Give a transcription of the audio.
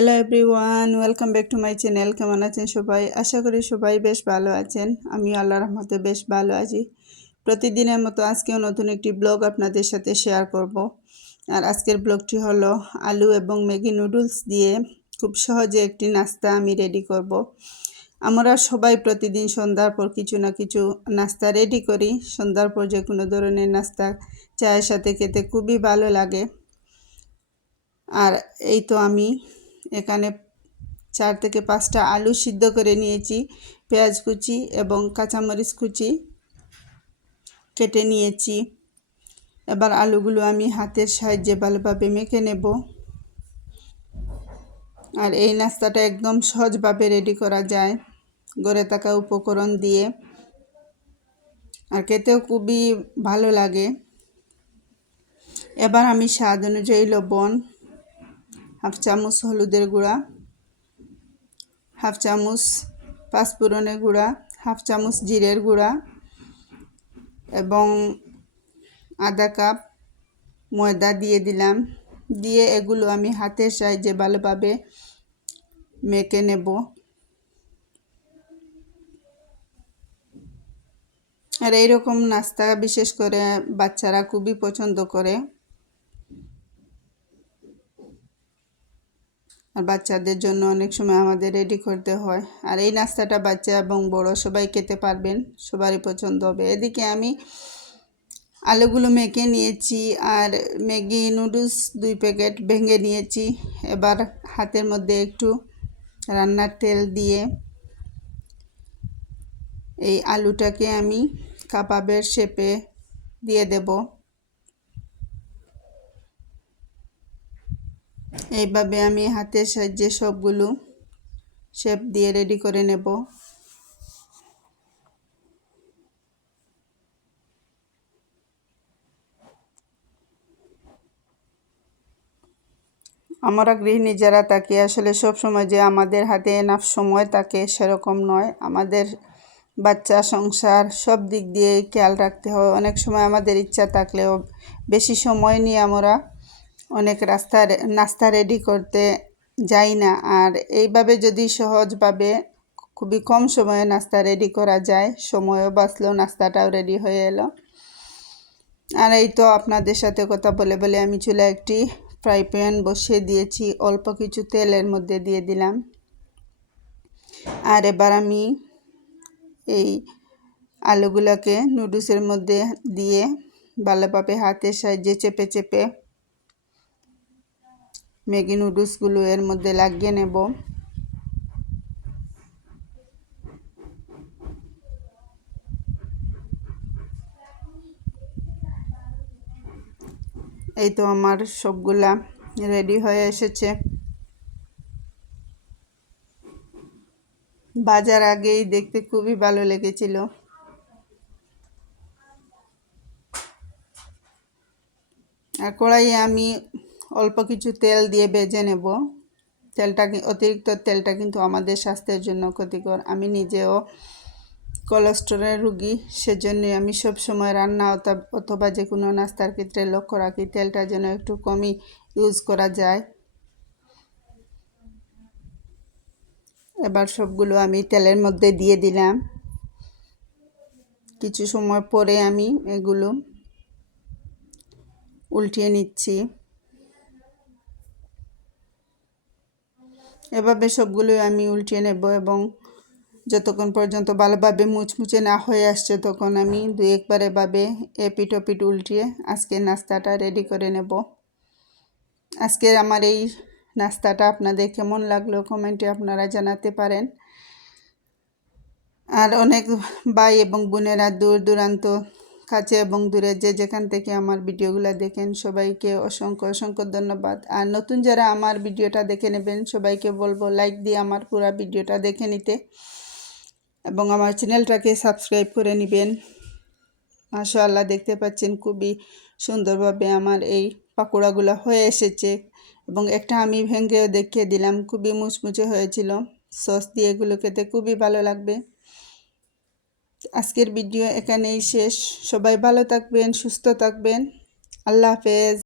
Hello everyone welcome back to my channel কেমন আছেন সবাই? আশা করি সবাই বেশ ভালো আছেন। আমি আল্লাহ রহমতে বেশ ভালো আছি। প্রতিদিনের মতো আজকেও নতুন একটি ব্লগ আপনাদের সাথে শেয়ার করব। আর আজকের ব্লগটি হলো আলু এবং ম্যাগি নুডলস দিয়ে খুব সহজে একটি নাস্তা আমি রেডি করব। আমরা সবাই প্রতিদিন সন্ধ্যার পর কিছু না কিছু নাস্তা রেডি করি। সন্ধ্যার পর যে কোনো ধরনের নাস্তা চায়ের সাথে খেতে খুবই ভালো লাগে। আর এই তো আমি এখানে চার থেকে পাঁচটা আলু সিদ্ধ করে নিয়েছি, পেঁয়াজ কুচি এবং কাঁচামরিচ কুচি কেটে নিয়েছি। এবার আলুগুলো আমি হাতের সাহায্যে ভালোভাবে মেখে নেব। আর এই নাস্তাটা একদম সহজভাবে রেডি করা যায় গড়ে থাকা উপকরণ দিয়ে। আর খেতেও খুবই ভালো লাগে। এবার আমি স্বাদ অনুযায়ী লবণ হাফ চামচ হলুদের গুঁড়া, হাফ চামচ পাঁচফোড়নের গুঁড়া, হাফ চামচ জিরের গুঁড়া এবং আধা কাপ ময়দা দিয়ে দিলাম। দিয়ে এগুলো আমি হাতের সাহায্যে ভালোভাবে মেখে নেব। আর এইরকম নাস্তা বিশেষ করে বাচ্চারা খুবই পছন্দ করে। আর বাচ্চাদের জন্য অনেক সময় আমাদের রেডি করতে হয়। আর এই নাস্তাটা বাচ্চা এবং বড় সবাই খেতে পারবেন, সবারই পছন্দ হবে। এদিকে আমি আলুগুলো মেখে নিয়েছি আর ম্যাগি নুডলস দুই প্যাকেট ভেঙে নিয়েছি। এবার হাতের মধ্যে একটু রান্নার তেল দিয়ে এই আলুটাকে আমি কাবাবের শেপে দিয়ে দেবো। এইভাবে আমি হাতের সাহায্যে সবগুলো শেপ দিয়ে রেডি করে নেব। আমরা গৃহিণী যারা থাকি আসলে সব সময় যে আমাদের হাতে এনাফ সময় থাকে সেরকম নয়। আমাদের বাচ্চা, সংসার সব দিক দিয়ে খেয়াল রাখতে হয়। অনেক সময় আমাদের ইচ্ছা থাকলেও বেশি সময় নিয়ে আমরা অনেক রাস্তা নাস্তা রেডি করতে যাই না। আর এইভাবে যদি সহজভাবে খুবই কম সময়ে নাস্তা রেডি করা যায়, সময়ও বাঁচলো, নাস্তাটাও রেডি হয়ে এলো। আর এই তো আপনাদের সাথে কথা বলে বলে আমি চুলে একটি ফ্রাই প্যান বসিয়ে দিয়েছি, অল্প কিছু তেলের মধ্যে দিয়ে দিলাম। আর এবার আমি এই আলুগুলোকে নুডলসের মধ্যে দিয়ে ভালোভাবে হাতের সাহায্যে চেপে চেপে ম্যাগি নুডলসগুলো এর মধ্যে লাগিয়ে নেব। এই তো আমার সবগুলা রেডি হয়ে এসেছে। বাজার আগেই দেখতে খুবই ভালো লেগেছিল। আর কড়াইয়ে আমি অল্প কিছু তেল দিয়ে বেজে নেব। তেলটা অতিরিক্ত তেলটা কিন্তু আমাদের স্বাস্থ্যের জন্য ক্ষতিকর। আমি নিজেও কোলেস্টেরলের রুগী, সেজন্য আমি সব সময় রান্না অথবা যে কোনো নাস্তার ক্ষেত্রে লক্ষ্য রাখি, তেলটা যেন একটু কমই ইউজ করা যায়। এবার সবগুলো আমি তেলের মধ্যে দিয়ে দিলাম। কিছু সময় পরে আমি এগুলো উল্টিয়ে নিচ্ছি। এভাবে সবগুলোই আমি উল্টিয়ে নেব এবং যতক্ষণ পর্যন্ত ভালোভাবে মুচমুচে না হয়ে আসছে তখন আমি দু একবার এভাবে এপিট ওপিট উল্টিয়ে আজকে নাস্তাটা রেডি করে নেব। আজকের আমার এই নাস্তাটা আপনাদের কেমন লাগল কমেন্টে আপনারা জানাতে পারেন। আর অনেক ভাই এবং বোনেরা দূর দূরান্ত কাছে এবং দূরে যে যেখান থেকে আমার ভিডিওগুলো দেখেন, সবাইকে অসংখ্য অসংখ্য ধন্যবাদ। আর নতুন যারা আমার ভিডিওটা দেখে নেবেন, সবাইকে বলব লাইক দিয়ে আমার পুরো ভিডিওটা দেখে নিতে এবং আমার চ্যানেলটাকে সাবস্ক্রাইব করে নেবেন। মাশাআল্লাহ, দেখতে পাচ্ছেন খুবই সুন্দরভাবে আমার এই পাকোড়াগুলো হয়ে এসেছে এবং একটা আমি ভেঙেও দেখিয়ে দিলাম, খুবই মুচমুচে হয়েছিল। সস দিয়ে এগুলো খেতে খুবই ভালো লাগবে। আজকের ভিডিও এখানেই শেষ। সবাই ভালো থাকবেন সুস্থ থাকবেন। আল্লাহ হাফেজ।